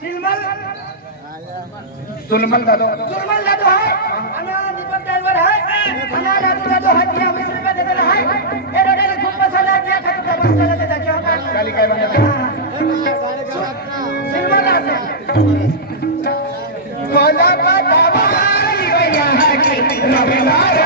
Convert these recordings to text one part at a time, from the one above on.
सिलमल सुलमल दादो सुलमल दादो है अना निपट डाइवर है अना दादो दादो है किया मिस्र में देते है ये रोड़े ने घूम पसा ना किया था तब बस देता क्या बात काली काई बंदा दादो का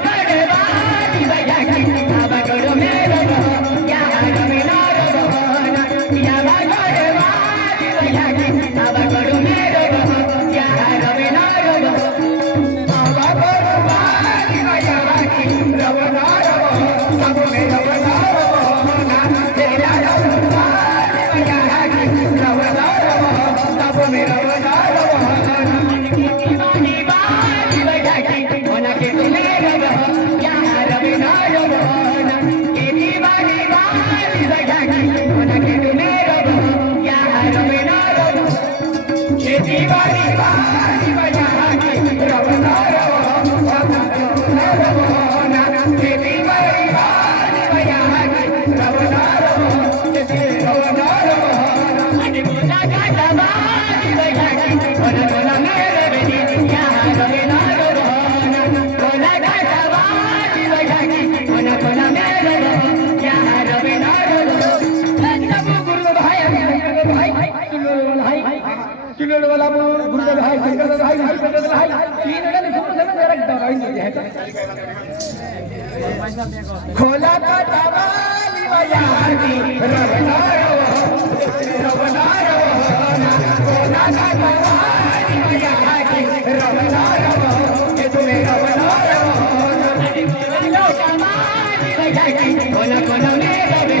बारी बारी बजाना की रमजान चिल्लड़ वाला बोल गुर्जर भाई शंकर दा भाई हर शंकर दा भाई तीन ने लिखो से में डायरेक्ट दवाई नहीं है खोला का दवाई बाजार की रवनायो रवनायो खोला का दवाई बाजार की रवनायो ये तो मेरा रवनायो रवनायो खोला का दवाई बाजार की खोला खोला मेरा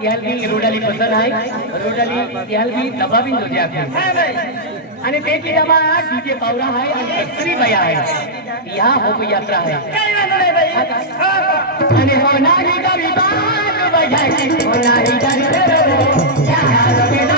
त्याल भी रोडली पसंद है रोडली त्याल भी दबा भी नहीं जाते अने देखी दबा है डीजे पावरा है अंतरी बया है यहाँ हो भी यात्रा है अने हो ही कभी बात बजाएगी हो ही कभी